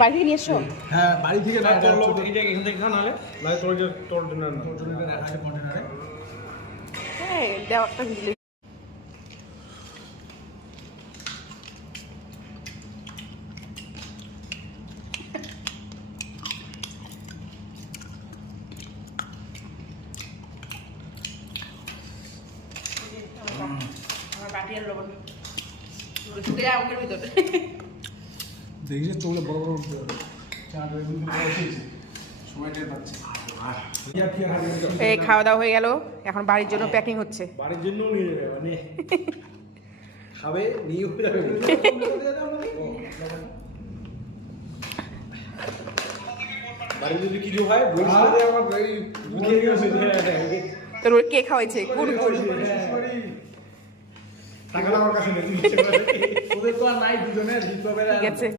বাড়ি থেকে নিয়ে এসো? হ্যাঁ বাড়ি থেকে না, তোর লোক এই জায়গায় এখান থেকে খান নাহলে তোর জন্য না রাখা আছে কন্টেনারে। হ্যাঁ দেওয়া একটা ভিজলে আমার বাটি আর লবণ ঢুকে যায় আমাদের ভিতরে। দেখি যে চলে বড় বড় চাটা কিন্তু সময় টের পাচ্ছে। এই খাওয়া দাওয়া হয়ে গেল, এখন বাড়ির জন্য প্যাকিং হচ্ছে। বাড়ির জন্য নিয়ে যাবে মানে খাবে নিয়ে যাবে। বাড়ির যদি কিছু হয় বলিস না আমার এই মুখে গেছে। তোর কে খাওয়াইছে? কোন টাকা আমার কাছে নেই, ওদের তো আর নাই দুজনের। ঠিক আছে।